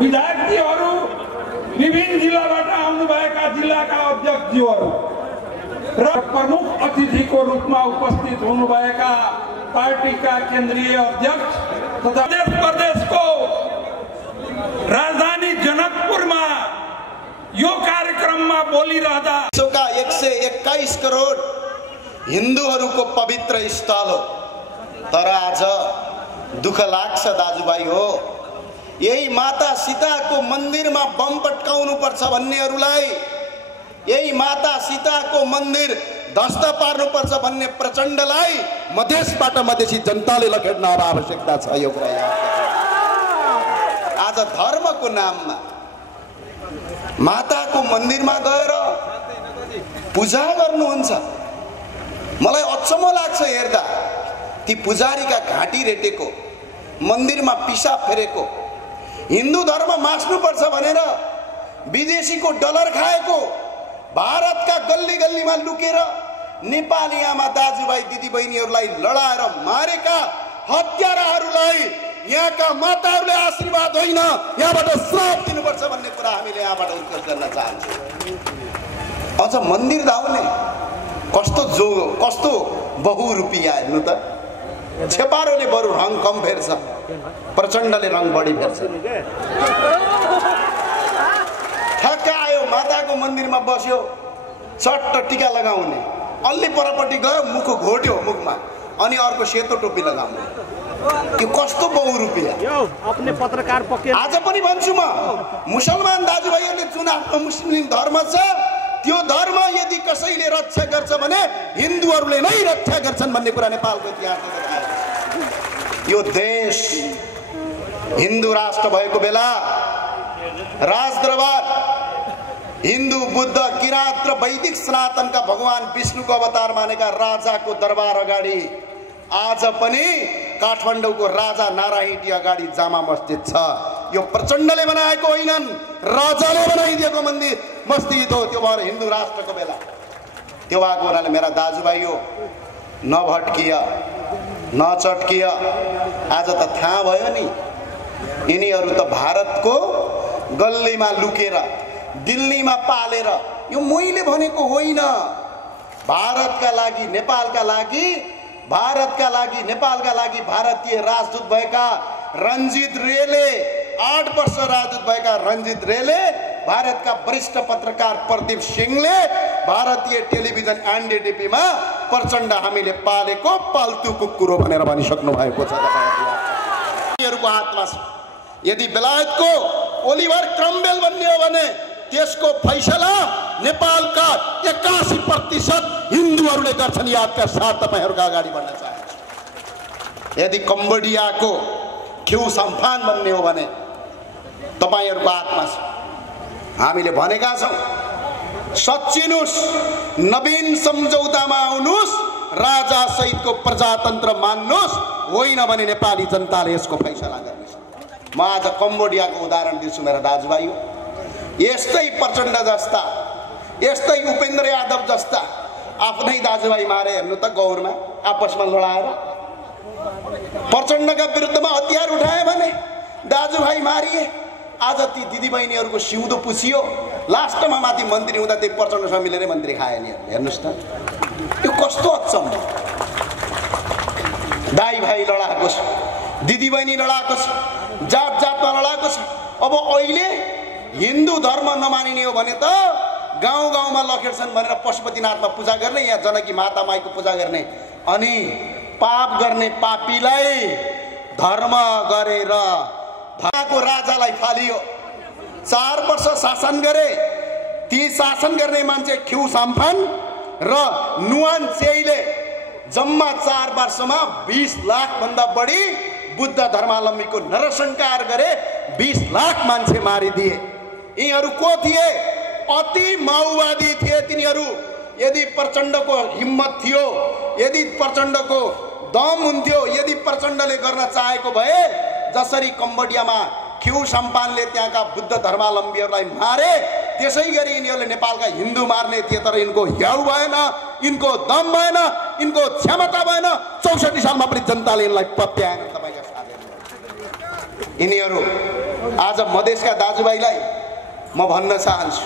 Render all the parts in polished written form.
विधायकजीहरू विभिन्न जिल्लाबाट आउनुभएका जिल्लाका अध्यक्षज्यूहरू र प्रमुख अतिथिको रूपमा उपस्थित हुनुभएका पार्टीका केन्द्रीय अध्यक्ष तथा मध्य प्रदेशको राजधानी जनकपुरमा यो कार्यक्रममा बोलिरहँदा विश्वका 121 करोड हिन्दूहरूको पवित्र स्थल हो। तर आज दुःख लाग्छ दाजुभाइ हो, यही माता सीताको मन्दिरमा बम पट्काउनु पर्छ भन्नेहरूलाई, यही माता सीताको मन्दिर ध्वस्त पार्नु पर्छ भन्ने प्रचण्डलाई मधेसबाट मधेसी जनताले लखेड्न अब आवश्यकता छ। यो कुरा याद गर्नु। आज धर्मको नाममा माताको मन्दिरमा गएर पूजा गर्नुहुन्छ। मलाई अचम्म लाग्छ हेर्दा, ती पुजारीका घाँटी रेटेको, मन्दिरमा पिसाब फेरेको, हिन्दू धर्म मास्नुपर्छ भनेर विदेशीको डलर खाएको, भारतका गल्ली गल्लीमा लुकेर नेपाली आमा दाजुभाइ दिदीबहिनीहरूलाई लडाएर मारेका हत्याराहरूलाई यहाँका माताहरूले आशीर्वाद होइन, यहाँबाट श्राप दिनुपर्छ भन्ने कुरा हामीले यहाँबाट उत्कृष्ट गर्न चाहन्छौँ। अझ मन्दिर धाउने कस्तो बहुरूपिया हेर्नु त। छेपारोले बरु रङ कम फेर्छ, प्रचण्डले रङ बढी फेर्छ। ठक्क आयो माताको मन्दिरमा बस्यो, चट्ट टिका लगाउने, अलि परपट्टि गयो मुख घोट्यो मुखमा, अनि अर्को सेतो टोपी लगाउने। त्यो कस्तो बहुरूपिया। आज पनि भन्छु म, मुसलमान दाजुभाइहरूले जुन आफ्नो मुस्लिम धर्म छ त्यो धर्म यदि कसैले रक्षा गर्छ भने हिन्दूहरूले नै रक्षा गर्छन् भन्ने कुरा नेपालको इतिहासले देखाएको छ। यो देश हिन्दू राष्ट्र भएको बेला राजदरबार हिन्दू, बुद्ध, किराँत र वैदिक सनातनका भगवान विष्णुको अवतार मानेका राजाको दरबार अगाडि आज पनि काठमाडौँको राजा नारायणी अगाडि जामा मस्जिद छ। यो प्रचण्डले बनाएको होइनन्, राजाले बनाइदिएको मन्दिर मस्जिद हो। त्यो भएर हिन्दू राष्ट्रको बेला त्यो भएको हुनाले मेरा दाजुभाइ हो, नभट्किय नचट्किय। आज त थाहा भयो नि, यिनीहरू त भारतको गल्लीमा लुकेर दिल्लीमा पालेर, यो मैले भनेको होइन, भारतका लागि नेपालका लागि भारतीय राजदूत भएका रञ्जित रेले, 8 वर्ष राजदूत भएका रञ्जित रेले, भारतका वरिष्ठ पत्रकार प्रदीप सिंहले भारतीय टेलिभिजन एनडीटीभीमा प्रचण्ड हामीले पालेको पाल्तु कुकुर हो भनेर भनिसक्नु भएको छ। तपाईँहरूको हातमा छ। यदि बेलायतको ओलिभर क्रम्बेल भन्ने हो भने त्यसको फैसला नेपालका 81% हिन्दूहरूले गर्छन्। यादका साथ तपाईँहरूका अगाडि बढ्न चाहन्छु। यदि कम्बोडियाको खिउ सम्फान भन्ने हो भने तपाईँहरूको हातमा छ। हामीले भनेका छौँ, सच्चिनुस्, नवीन सम्झौतामा आउनुस्, राजा सहितको प्रजातन्त्र मान्नुस्, होइन भने नेपाली जनताले यसको फैसला गर्नेछ। म आज कम्बोडियाको उदाहरण दिन्छु मेरा दाजुभाइ हो। यस्तै प्रचण्ड जस्ता, यस्तै उपेन्द्र यादव जस्ता आफ्नै दाजुभाइ मारे हेर्नु त, गौरमा आपसमा लडाएर प्रचण्डका विरुद्धमा हतियार उठाए भने दाजुभाइ मारिए। आज ती दिदीबहिनीहरूको सिउँदो पुछियो, लास्टमा माथि मन्त्री हुँदा त्यही प्रचण्डसँग मिलेर मन्त्री खाए नि। हेर्नुहोस् त, यो कस्तो अचम्म। दाइ भाइ लडाएको छ, दिदीबहिनी लडाएको छ, जात जातमा लडाएको छ। अब अहिले हिन्दू धर्म नमानिने हो भने त गाउँ गाउँमा लखेड्छन् भनेर पशुपतिनाथमा पूजा गर्ने, यहाँ जनकी माता माईको पूजा गर्ने, अनि पाप गर्ने पापीलाई धर्म गरेर धाको राजालाई फालियो। 4 वर्ष शासन गरे। ती शासन गर्ने मान्छे खिउ साम्फान र नुवान चेईले जम्मा 4 वर्षमा 20 लाख भन्दा बढी बुद्ध धर्मावलम्बीको नरसंहार गरे, 20 लाख मान्छे मारिदिए। यिनीहरू को थिए? अति माओवादी थिए तिनीहरू। यदि प्रचण्डको हिम्मत थियो, यदि प्रचण्डको दम हुन्थ्यो, यदि प्रचण्डले गर्न चाहेको भए जसरी कम्बोडियामा खिउ सम्पानले त्यहाँका बुद्ध धर्मावलम्बीहरूलाई मारे, त्यसै गरी यिनीहरूले नेपालका हिन्दू मार्ने थिए। तर यिनको ह्याउ भएन, यिनको दम भएन, यिनको क्षमता भएन। 64 सालमा पनि जनताले यिनलाई पत्याएन। यिनीहरू आज मधेसका दाजुभाइलाई म भन्न चाहन्छु,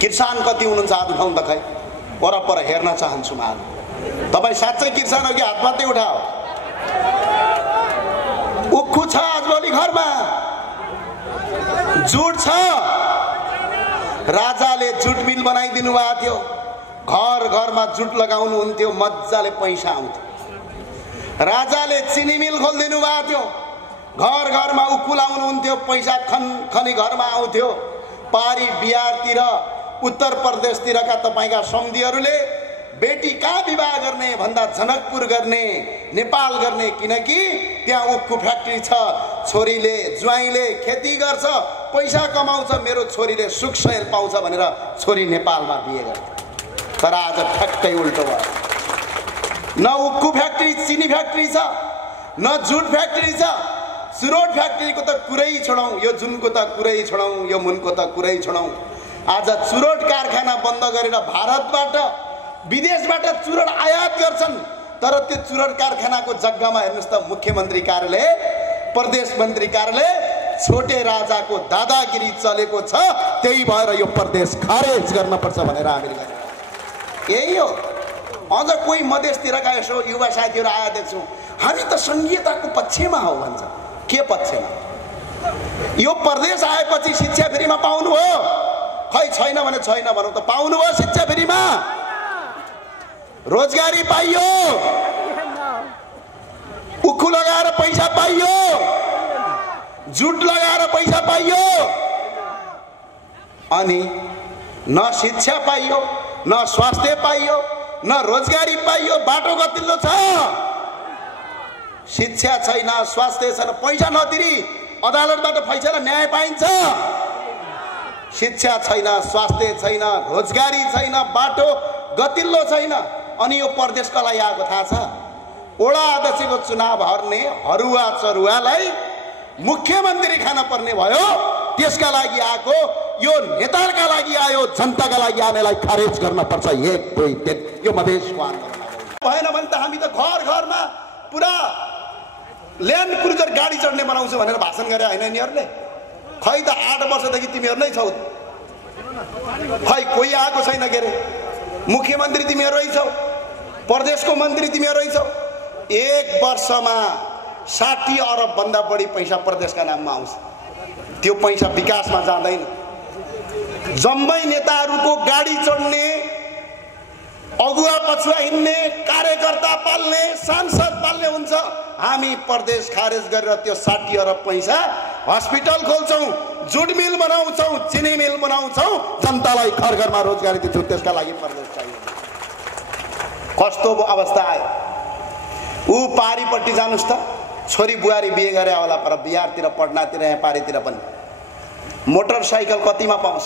किसान कति हुनुहुन्छ हात उठाउनु त खै, परपर हेर्न चाहन्छु म आज। तपाईँ साँच्चै किसान हो कि हात मात्रै उठाओ। उक्खु छ आजभोलि घरमा, जुट छ, राजाले जुट मिल बनाइदिनु भएको थियो, घर घरमा जुट लगाउनु हुन्थ्यो, मजाले पैसा आउँथ्यो। राजाले चिनी मिल खोलिदिनु भएको थियो, घर घरमा उक्खु लाउनु हुन्थ्यो, पैसा खनी घरमा आउँथ्यो। पारी बिहारतिर उत्तर प्रदेशतिरका तपाईका सम्धिहरूले बेटी कहाँ विवाह गर्ने भन्दा जनकपुर गर्ने, नेपाल गर्ने, किनकि त्यहाँ उक्खु फ्याक्ट्री छ। छोरीले ज्वाइँले खेती गर्छ, पैसा कमाउँछ, मेरो छोरीले सुख सयल पाउँछ भनेर छोरी नेपालमा बिहे गर्छ। तर आज ठ्याक्कै उल्टो भयो। न उक्खु फ्याक्ट्री चिनी फ्याक्ट्री छ, न जुट फ्याक्ट्री छ, सुरोट फ्याक्ट्रीको त कुरै छोडौँ, यो जुनको त कुरै छोडौँ, यो मुनको त कुरै छोडौँ। आज चुरोट कारखाना बन्द गरेर भारतबाट विदेशबाट चुरोट आयात गर्छन्। तर त्यो चुरोट कारखानाको जग्गामा हेर्नुहोस् त मुख्यमन्त्री कार्यालय, प्रदेश मन्त्री कार्यालय, छोटे राजाको दादागिरी चलेको छ। त्यही भएर यो प्रदेश खारेज गर्नुपर्छ भनेर हामीले गरेका यही हो। अझ कोही मधेसतिरका यसो युवा साथीहरू आएर देख्छौँ, हामी त संघीयताको पक्षमा हो भन्छ। के पक्षमा? यो प्रदेश आएपछि शिक्षा फ्रीमा पाउनु हो? खै छैन भने छैन भनौँ त, पाउनु हो शिक्षा फ्रीमा? रोजगारी पाइयो, उक्खु लगाएर पैसा पाइयो, जुट लगाएर पैसा पाइयो, अनि न शिक्षा पाइयो, न स्वास्थ्य पाइयो, न रोजगारी पाइयो। बाटो गतिलो छ, शिक्षा छैन, स्वास्थ्य छैन, पैसा नतिरी अदालतबाट फैसला न्याय पाइन्छ। शिक्षा छैन, स्वास्थ्य छैन, रोजगारी छैन, बाटो गतिलो छैन। अनि यो प्रदेशका लागि आएको थाहा छ? वडा अध्यक्षको चुनाव हर्ने हरुवा चरुवालाई मुख्यमन्त्री खान पर्ने भयो। त्यसका लागि आएको, यो नेताका लागि आयो, जनताका लागि आनेलाई खारेज गर्न पर्छ। एक दुई दिन यो मधेसको आन्दोलन भएन भने त हामी त घर घरमा पुरा ल्यान्ड क्रुजर गाडी चढ्ने बनाउँछु भनेर भाषण गरे होइन यिनीहरूले? खै त 8 वर्षदेखि तिमीहरू नै छौ, खै कोही आएको छैन। के अरे मुख्यमन्त्री तिमीहरू छौ, प्रदेशको मन्त्री तिमीहरू छौ। 1 वर्षमा 60 अरब भन्दा बढी पैसा प्रदेशका नाममा आउँछ। त्यो पैसा विकासमा जाँदैन, जम्मै नेताहरूको गाडी चढ्ने, अगुवा पछुवा हिँड्ने, कार्यकर्ता पाल्ने, सांसद पाल्ने हुन्छ। हामी प्रदेश खारेज गरेर त्यो 60 अरब पैसा हस्पिटल खोल्छौँ, जुट मिल बनाउँछौँ, चिनी मिल बनाउँछौँ, जनतालाई घर घरमा रोजगारी दिन्छौँ। त्यसका लागि प्रदेश चाहियो। कस्तो अवस्था आयो? ऊ पारीपट्टि जानुस् त, छोरी बुहारी बिहे गरे होला, पर बिहारतिर पटनातिर यहाँ पारीतिर पनि मोटरसाइकल कतिमा पाउँछ?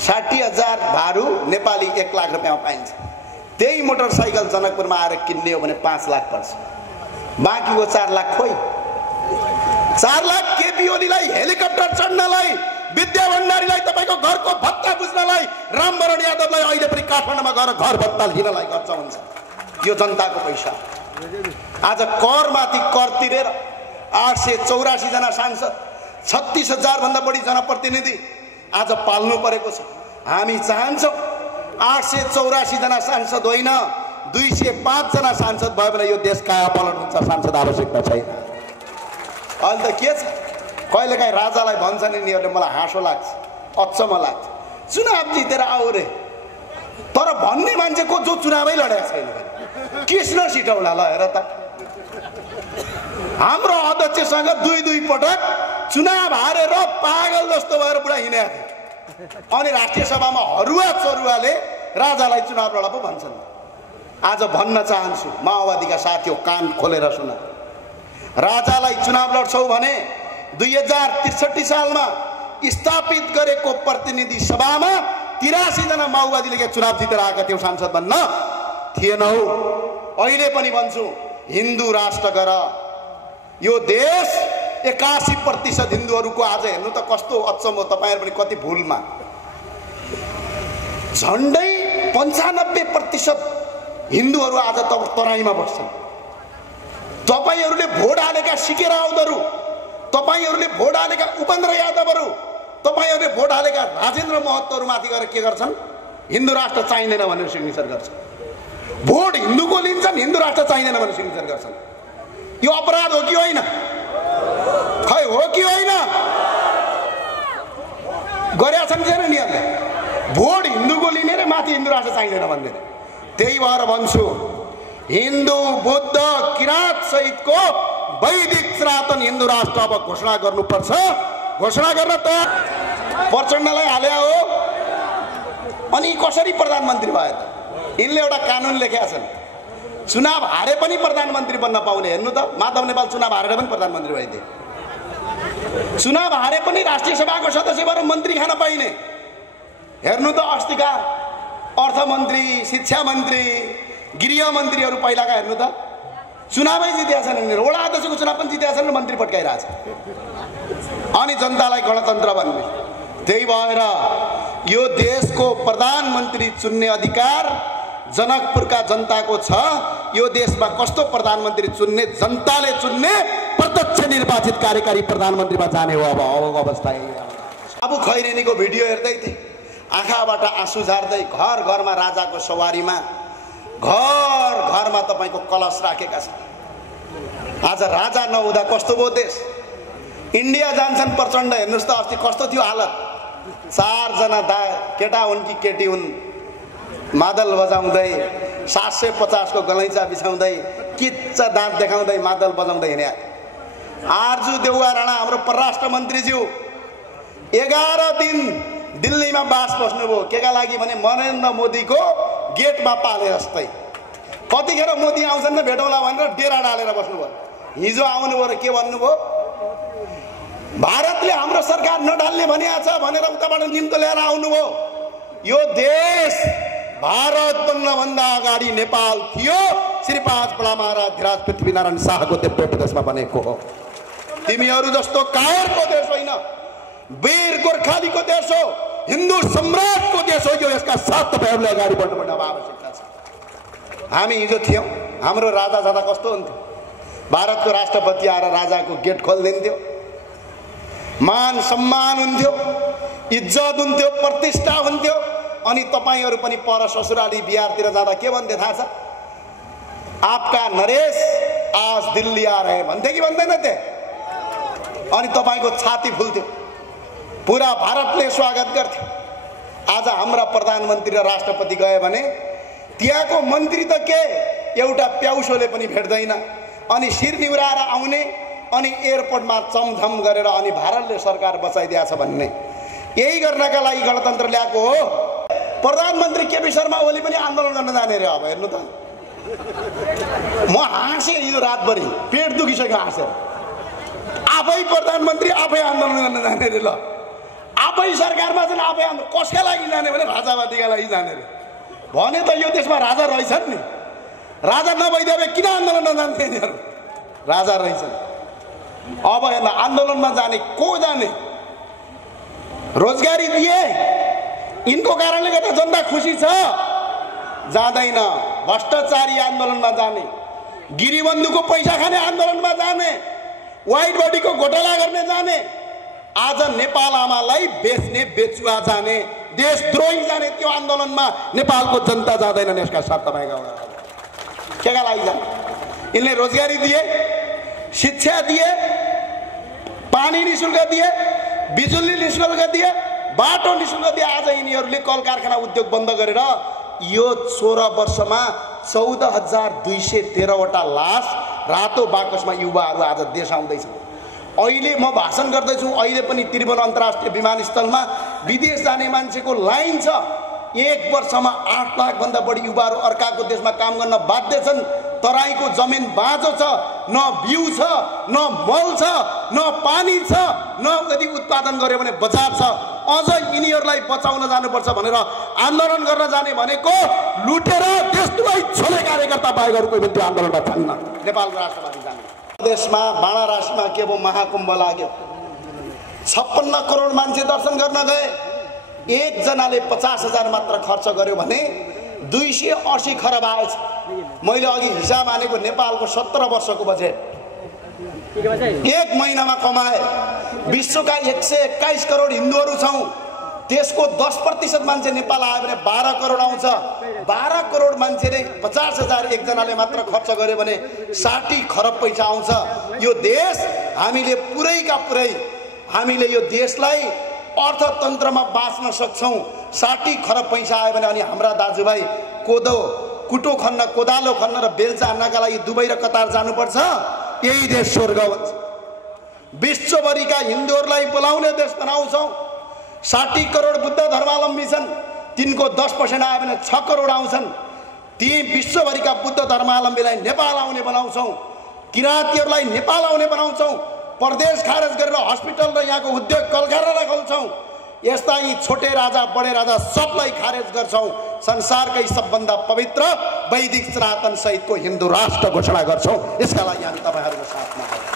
60,000 भाडु नेपाली 1 लाख रुपियाँमा पाइन्छ। त्यही मोटरसाइकल जनकपुरमा आएर किन्ने हो भने 5 लाख पर्छ। बाँकीको 4 लाख खोइ। 4 लाख केपी ओलीलाई हेलिकप्टर चढ्नलाई, विद्या भण्डारीलाई तपाईँको घरको भत्ता बुझ्नलाई, रामवरण यादवलाई अहिले पनि काठमाडौँमा गएर घर भत्ता लिनलाई खर्च हुन्छ। यो जनताको पैसा। आज करमाथि कर तिरेर 884 जना सांसद, 36,000 भन्दा बढी जनप्रतिनिधि आज पाल्नु परेको छ। हामी चाहन्छौँ 884 जना सांसद होइन, 205 जना सांसद भयो भने यो देश कायापलट हुन्छ। सांसद आवश्यकता छैन। अहिले त के छ, कहिलेकाहीँ राजालाई भन्छन् यिनीहरूले, मलाई हाँसो लाग्छ, अचम्म लाग्छ। चुनाव जितेर आऊ रे, तर भन्ने मान्छेको जो चुनावै लडेको छैन, कृष्ण सिटौला ल हेर त। हाम्रो अध्यक्षसँग 2 पटक चुनाव हारेर पागल जस्तो भएर बुढा हिँडेको थियो। अनि राष्ट्रिय सभामा हरुवा चरुवाले राजालाई चुनाव लड पो भन्छन्। आज भन्न चाहन्छु माओवादीका साथीहरू, कान खोलेर सुन। राजालाई चुनाव लड्छौ भने 2063 सालमा स्थापित गरेको प्रतिनिधि सभामा 83 जना माओवादीले चुनाव जितेर आएका थियौ सांसद बन्न, थिएनौ। अहिले पनि भन्छु, हिन्दू राष्ट्र गर। यो देश 81% हिन्दूहरूको आज हेर्नु त कस्तो अचम्म, तपाईहरु पनि कति भुलमा। झन्डै 95% हिन्दूहरू आज तराईमा बस्छन्। तपाईहरुले भोट हालेका सिकेर आउँदहरू तपाईहरुले भोट हालेका उपेन्द्र यादवहरु, तपाईहरुले भोट हालेका राजेन्द्र महतोहरुमाथि गएर के गर्छन्? हिन्दू राष्ट्र चाहिँदैन भनेर सिग्नेचर गर्छन्। भोट हिन्दूको लिन्छन्, हिन्दू राष्ट्र चाहिँदैन भनेर सिग्नेचर गर्छन्। यो अपराध हो कि होइन? खै हो कि होइन? गरेका छन् छैन नियमले? भोट हिन्दूको लिने र माथि हिन्दू राष्ट्र चाहिँदैन भन्ने। त्यही भएर भन्छु, हिन्दू बुद्ध किराँत सहितको वैदिक सनातन हिन्दू राष्ट्र अब घोषणा गर्नुपर्छ। घोषणा गर्न त प्रचण्डलाई हाल्या हो, अनि कसरी प्रधानमन्त्री भयो त? यिनले एउटा कानुन लेखेका छन्, चुनाव हारे पनि प्रधानमन्त्री बन्न पाउने। हेर्नु त, माधव नेपाल चुनाव हारेर पनि प्रधानमन्त्री भइदिए। चुनाव हारे पनि राष्ट्रिय सभाको सदस्य भएर मन्त्री खान पाइने। हेर्नु त, अस्तिका अर्थमन्त्री, शिक्षा मन्त्री, गृहमन्त्रीहरू पहिलाका हेर्नु त, चुनावै जितेका छन्। वडा अध्यक्षको चुनाव पनि जितेका छन् र मन्त्री पट्काइरहेछ। अनि जनतालाई गणतन्त्र भन्ने। त्यही भएर यो देशको प्रधानमन्त्री चुन्ने अधिकार जनकपुरका जनताको छ। यो देशमा कस्तो प्रधानमन्त्री चुन्ने? जनताले चुन्ने प्रत्यक्ष निर्वाचित कार्यकारी प्रधानमन्त्रीमा जाने हो। अब अवस्था अबु खैरेनीको भिडियो हेर्दै थिए, आँखाबाट आँसु झार्दै, घर घरमा राजाको सवारीमा, घर घरमा तपाईको कलश राखेका छन्। आज राजा नहुँदा कस्तो भयो देश? इन्डिया जान्छन् प्रचण्ड, हेर्नुस् त अस्ति कस्तो थियो हालत। 4 जना केटा हुन् कि केटी हुन्, मादल बजाउँदै 750 को गलैँचा बिछाउँदै, किच्चा दाँत देखाउँदै मादल बजाउँदै हिँड्या। आरजु देउवा राणा हाम्रो परराष्ट्र मन्त्रीज्यू 11 दिन दिल्लीमा बास बस्नुभयो। केका लागि भने नरेन्द्र मोदीको गेटमा पाले जस्तै। कतिखेर मोदी आउँछन् न भेटौँला भनेर डेरा डालेर बस्नुभयो। हिजो आउनुभयो र के भन्नुभयो? भारतले हाम्रो सरकार नडाल्ने भनिएको छ भनेर उताबाट निम्तो ल्याएर आउनुभयो। यो देश भारत बन्नभन्दा अगाडि नेपाल थियो। श्री 5 बडा महाराज धिराज पृथ्वीनारायण शाहको देवपेट देशमा बनेको हो। तिमीहरू जस्तो कायरको देश होइन, वीर गोर्खालीको देश हो, हिन्दू सम्राटको देश हो। यो यसका साथ तपाईहरुले अगाडि बढ्नुपर्ने आवश्यकता छ। हामी हिजो थियौँ, हाम्रो राजा जाँदा कस्तो हुन्थ्यो? भारतको राष्ट्रपति आएर राजाको गेट खोलिदिन्थ्यो, मान सम्मान हुन्थ्यो, इज्जत हुन्थ्यो, प्रतिष्ठा हुन्थ्यो। अनि तपाईहरु पनि पर ससुराली बिहारतिर जाँदा के भन्थे थाहा छ? आपका नरेश आज दिल्ली आ रहे भन्थे कि भन्दैन थे? अनि तपाईको छाती फुल्थ्यो, पूरा भारतले स्वागत गर्थ्यो। आज हाम्रा प्रधानमन्त्री र राष्ट्रपति गए भने त्यहाँको मन्त्री त के एउटा प्याउसोले पनि भेट्दैन, अनि शिर निहुराएर आउने, अनि एयरपोर्टमा चमझम गरेर अनि भारतले सरकार बचाइदिया छ भन्ने। यही गर्नका लागि गणतन्त्र ल्याएको हो। प्रधानमन्त्री केपी शर्मा ओली पनि आन्दोलन गर्न जाने रे। अब हेर्नु त, म हाँसे हिजो रातभरि, पेट दुखिसक्यो हाँसेर। आफै प्रधानमन्त्री आफै आन्दोलन गर्न जाने रे। ल, आफै सरकारमा चाहिँ आफै आन्दोलन। कसका लागि जाने भने राजावादीका लागि जाने रे। भने त यो देशमा राजा रहेछन् नि, राजा नभइदिए भए किन आन्दोलन नजान्थे यिनीहरू? राजा रहेछन्। अब हेर्न, आन्दोलनमा जाने को जाने? रोजगारी दिए, यिनको कारणले गर्दा जनता खुसी छ, जाँदैन। भ्रष्टाचारी आन्दोलनमा जाने, गिरीबन्धुको पैसा खाने आन्दोलनमा जाने, व्हाइट बडीको घोटाला गर्ने जाने, आज नेपाल आमालाई बेच्ने बेचुवा जाने, देशद्रोही जाने, त्यो आन्दोलनमा नेपालको जनता जाँदैन। यसका साथ तपाईको केका लागि जाने? यिनले रोजगारी दिए, शिक्षा दिए, पानी निशुल्क दिए, बिजुली निशुल्क दिए, बाटो निशुल्क दिए। आज यिनीहरूले कल कारखाना उद्योग बन्द गरेर यो 16 वर्षमा 14,213 वटा लास रातो बाकसमा युवाहरू आज देश आउँदैछ। अहिले म भाषण गर्दैछु, अहिले पनि त्रिभुवन अन्तर्राष्ट्रिय विमानस्थलमा विदेश जाने मान्छेको लाइन छ। 1 वर्षमा 8 लाख भन्दा बढी युवाहरू अर्काको देशमा काम गर्न बाध्य छन्। तराईको जमिन बाँझो छ, न बिउ छ, न मल छ, न पानी छ, न यदि उत्पादन गर्यो भने बजार छ। अझ यिनीहरूलाई बचाउन जानुपर्छ भनेर आन्दोलन गर्न जाने भनेको लुटेर देशद्रोही छोले कार्यकर्ता बाहेक अरू कोही पनि त्यो आन्दोलनमा छान्न। नेपालको राष्ट्रवादी जाने देशमा बाणारासीमा के भयो? महाकुम्भ लाग्यो। 56 करोड मान्छे दर्शन गर्न गए। एकजनाले 50,000 मात्र खर्च गर्यो भने 280 खरब आएछ। मैले अघि हिसाब हानेको नेपालको 17 वर्षको बजेट एक महिनामा कमाए। विश्वका 121 करोड हिन्दूहरू छौँ, त्यसको 10% मान्छे नेपाल आयो भने 12 करोड आउँछ। 12 करोड मान्छेले 50,000 एकजनाले मात्र खर्च गर्यो भने 60 खरब पैसा आउँछ। यो देश हामीले पुरैका पुरै हामीले यो देशलाई अर्थतन्त्रमा बाँच्न सक्छौँ। 60 खरब पैसा आयो भने अनि हाम्रा दाजुभाइ कोदो कुटो खन्न, कोदालो खन्न र बेल्चा हान्नका लागि दुबई र कतार जानुपर्छ। यही देश स्वर्ग हुन्छ। विश्वभरिका हिन्दूहरूलाई बोलाउने देश बनाउँछौँ। 60 करोड बुद्ध धर्मावलम्बी छन्, तिनको 10% आयो भने 6 करोड आउँछन्। ती विश्वभरिका बुद्ध धर्मावलम्बीलाई नेपाल आउने बनाउँछौँ। किराँतीहरूलाई नेपाल आउने बनाउँछौँ। प्रदेश खारेज गरेर हस्पिटल र यहाँको उद्योग कलकारखाना खोल्छौँ। यस्ता यी छोटे राजा बडे राजा सबलाई खारेज गर्छौँ। संसारकै सबभन्दा पवित्र वैदिक सनातन सहितको हिन्दू राष्ट्र घोषणा गर्छौँ। यसका लागि हामी तपाईँहरूको साथमा छौँ।